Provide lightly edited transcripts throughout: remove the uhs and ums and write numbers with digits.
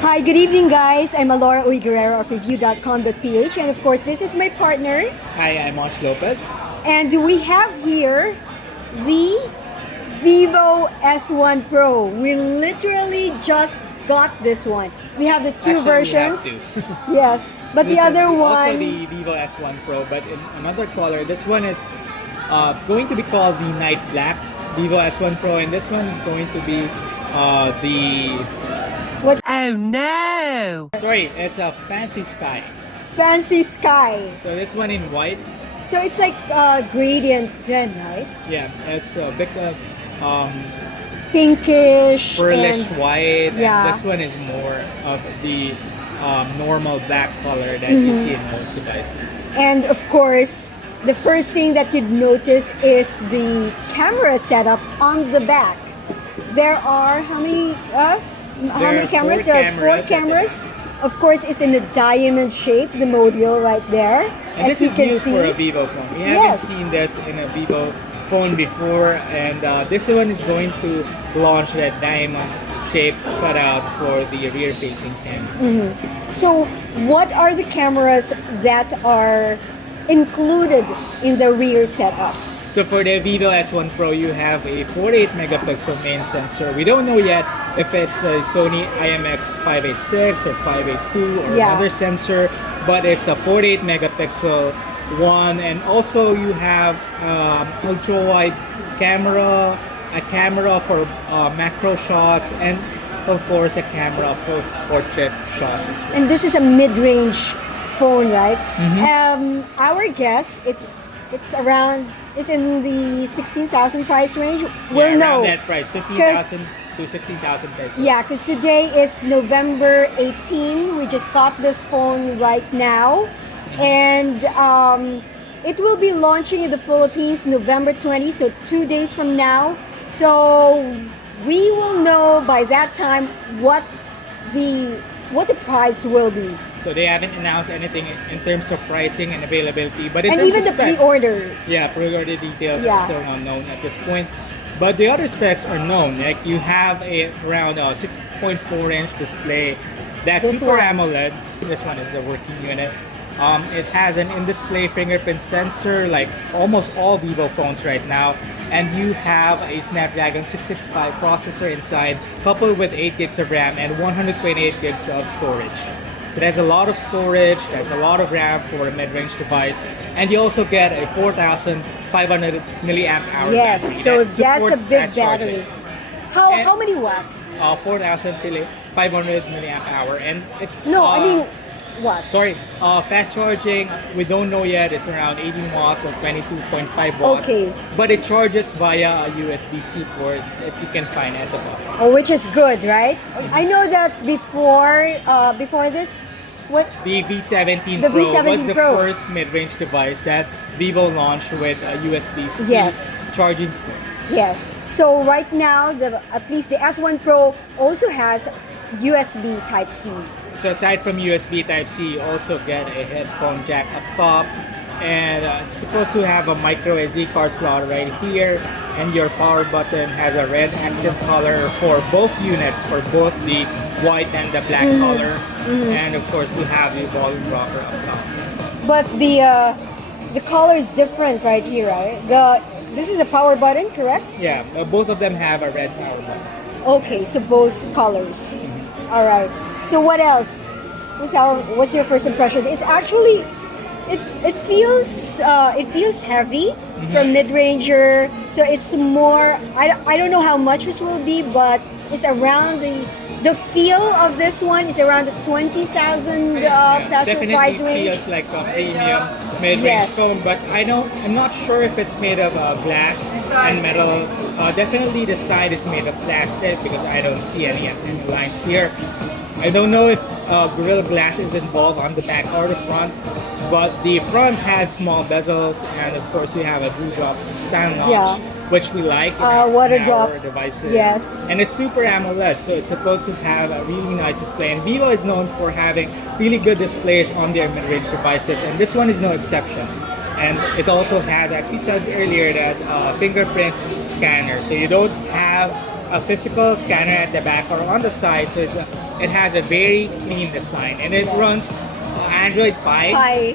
Hi, good evening guys. I'm Alora Guerrero of Revu.com.ph, and of course this is my partner. Hi, I'm Mosh Lopez. And we have here the Vivo S1 Pro. We literally just got this one. We have the two versions. We have two. Yes, but the other one. Also the Vivo S1 Pro, but in another color. This one is going to be called the Night Black Vivo S1 Pro, and this one is going to be the... What? Oh no! Sorry, it's a Fancy Sky. Fancy Sky. So this one in white. So it's like gradient red, right? Yeah, it's a bit Pinkish. pearlish and, white. yeah. And this one is more of the normal black color that you see in most devices. And of course, the first thing that you'd notice is the camera setup on the back. There are how many cameras? There are four cameras. Of course, it's in a diamond shape, the module right there. And as this you is can new see. for a Vivo phone. We haven't seen this in a Vivo phone before, and this one is going to launch that diamond shape cutout for the rear-facing camera. So, what are the cameras that are included in the rear setup? So for the Vivo S1 Pro, you have a 48 megapixel main sensor. We don't know yet if it's a Sony IMX586 or 582 or another sensor, but it's a 48 megapixel one. And also you have ultra wide camera, a camera for macro shots, and of course a camera for portrait shots as well. And this is a mid-range phone, right? Our guess, it's in the 16,000 price range. Around that price, 15,000 to 16,000 pesos. Yeah, because today is November 18. We just got this phone right now. And it will be launching in the Philippines November 20, so 2 days from now. So we will know by that time what the price will be. So they haven't announced anything in terms of pricing and availability, but in And terms even of the specs, pre-order. yeah, pre-order details are still unknown at this point. But the other specs are known. Like you have around 6.4 inch display that's This Super one. AMOLED. This one is the working unit. It has an in-display fingerprint sensor like almost all Vivo phones right now. And you have a Snapdragon 665 processor inside, coupled with 8 gigs of RAM and 128 gigs of storage. So there's a lot of storage, there's a lot of RAM for a mid-range device, and you also get a 4,500 milliamp hour Yes, battery. so that that's supports a big fast charging. battery. How many watts? 4,500 milliamp hour, and it, No, I mean watts. sorry, fast charging, we don't know yet. It's around 18 watts or 22.5 watts. Okay. But it charges via a USB-C port that you can find at the bottom. Oh, which is good, right? I know that before this, what The V17 The Pro V17 was the Pro. first mid-range device that Vivo launched with a USB-C Yes. charging port. Yes. So right now, at least the S1 Pro also has USB Type-C. So aside from USB Type-C, you also get a headphone jack up top, and it's supposed to have a micro SD card slot right here, and your power button has a red accent color for both units, for both the white and the black color, and of course you have the volume rocker up top as well. But the color is different right here, right? This is a power button, correct? Yeah, both of them have a red power button. Okay, so both colors. All right. So what else? What's your first impressions? It's actually it feels heavy for mid-ranger. So it's more. I don't know how much this will be, but it's around the feel of this one is around the 20,000 peso price Definitely range. feels like a premium mid-range phone, but I'm not sure if it's made of glass and metal. Definitely the side is made of plastic because I don't see any lines here. I don't know if Gorilla Glass is involved on the back or the front, but the front has small bezels, and of course you have a blue drop style notch, which we like water in drop. our devices. Yes. And it's Super AMOLED, so it's supposed to have a really nice display. And Vivo is known for having really good displays on their mid-range devices, and this one is no exception. And it also has, as we said earlier, that fingerprint scanner. So you don't have a physical scanner at the back or on the side, so it's it has a very clean design, and it runs Android Pie,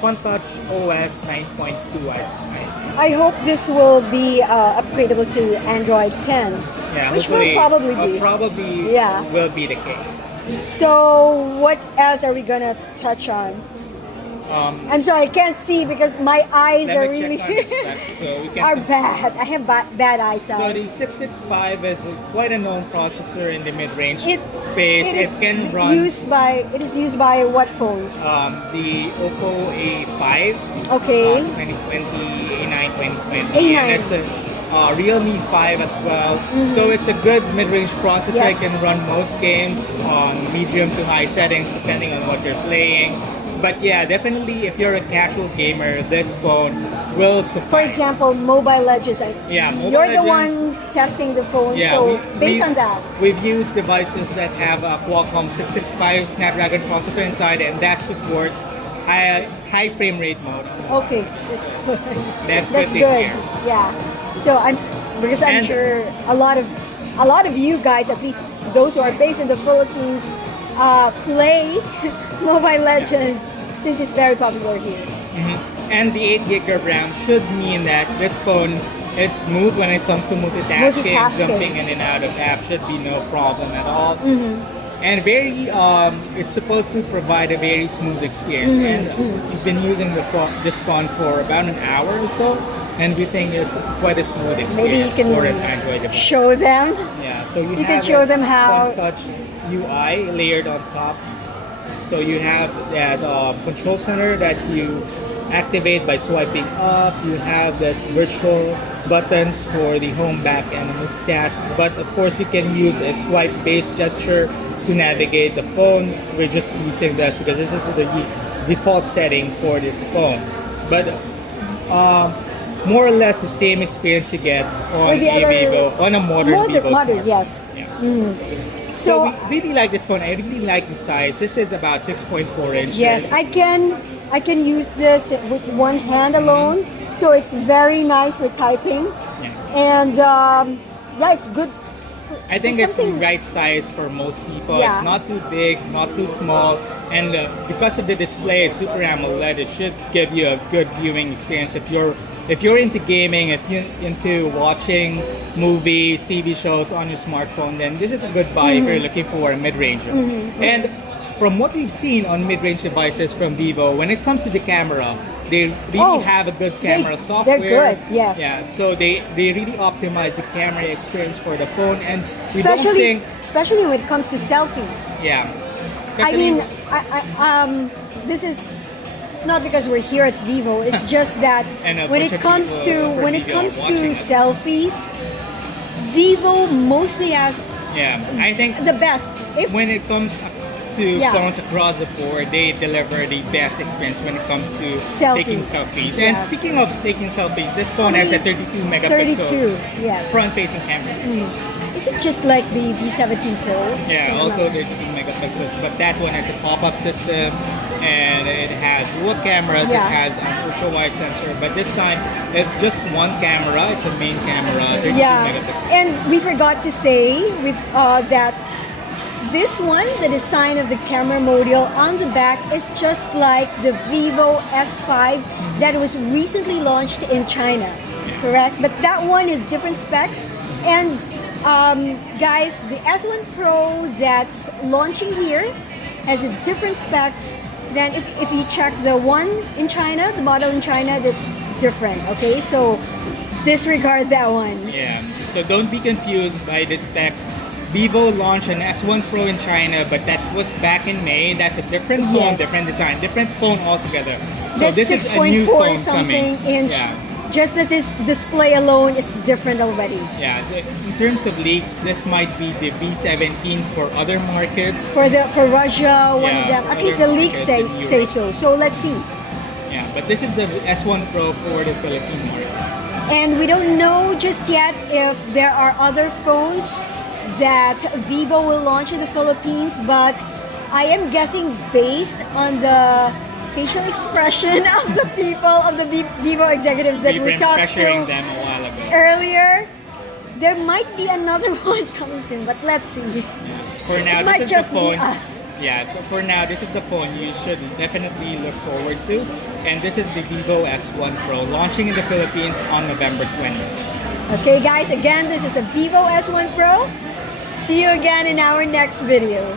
Fun Touch OS 9.2 I hope this will be upgradable to Android 10, which will probably be. Will be the case. So what else are we gonna touch on? I'm sorry, I can't see because my eyes are really are bad. I have bad eyesight. So the 665 is quite a known processor in the mid-range space. It can run. It is used by what phones? The Oppo A5. Okay. 2020, A9 2020. A9. And it's a Realme 5 as well. So it's a good mid-range processor. Yes. It can run most games on medium to high settings depending on what you're playing. But yeah, definitely if you're a casual gamer, this phone will suffice. For example, Mobile Legends. You're the ones testing the phone, so based on that. We've used devices that have a Qualcomm 665 Snapdragon processor inside, and that supports high frame rate mode. Okay, that's good. That's good to hear. Yeah. So I'm sure a lot of you guys, at least those who are based in the Philippines, play Mobile Legends since it's very popular here. And the 8 gig of RAM should mean that this phone is smooth when it comes to multitasking. Jumping in and out of apps should be no problem at all. And it's supposed to provide a very smooth experience. And we've been using this phone for about an hour or so, and we think it's quite a smooth experience. Maybe you can for an Android device. Show them. Yeah, so you can show them how. Fun Touch UI layered on top. So you have that control center that you activate by swiping up. You have this virtual buttons for the home, back, and multitask. But of course, you can use a swipe-based gesture to navigate the phone. We're just using this because this is the default setting for this phone. But more or less the same experience you get on a modern Vivo smartphone. Yes. Yeah. So we really like this phone. I really like the size. This is about 6.4 inches. Yes, I can use this with one hand alone. So it's very nice for typing. And it's good. I think it's the right size for most people. Yeah. It's not too big, not too small, and because of the display, it's Super AMOLED. It should give you a good viewing experience if you're into gaming, if you're into watching movies, TV shows on your smartphone. Then this is a good buy if you're looking for a mid-ranger. And from what we've seen on mid-range devices from Vivo, when it comes to the camera, they really have a good camera software. They're good, yes. Yeah, so they really optimize the camera experience for the phone, and especially when it comes to selfies. Yeah. I mean, this is. It's not because we're here at Vivo. It's just that when it comes to selfies, Vivo mostly has. Yeah, I think the best. When it comes to phones across the board, they deliver the best experience when it comes to taking selfies. And speaking of taking selfies, this phone has a 32 megapixel front-facing camera. Is it just like the V17 Pro? Yeah, also 32 megapixels, but that one has a pop-up system, and it has dual cameras. It has an ultra-wide sensor, but this time it's just one camera. It's a main camera, 32 megapixels. And we forgot to say that this one, the design of the camera module on the back is just like the Vivo S5 that was recently launched in China, correct? But that one is different specs. And guys, the S1 Pro that's launching here has a different specs than if you check the one in China, the model in China, that's different, okay? So disregard that one. Yeah, so don't be confused by the specs. Vivo launched an S1 Pro in China, but that was back in May. That's a different phone, different design, different phone altogether. So that's this is a new phone something coming. Inch. Just that this display alone is different already. Yeah, so in terms of leaks, this might be the V17 for other markets. For Russia, one of them. At least the leaks say so. So let's see. Yeah, but this is the S1 Pro for the Philippine market. And we don't know just yet if there are other phones that Vivo will launch in the Philippines, but I am guessing based on the facial expression of the people, of the Vivo executives that we talked to them a while ago. earlier, there might be another one coming soon, but let's see. Yeah. for now, It might this is just the phone. be us. Yeah, so for now, this is the phone you should definitely look forward to. And this is the Vivo S1 Pro, launching in the Philippines on November 20th. Okay, guys, again, this is the Vivo S1 Pro. See you again in our next video.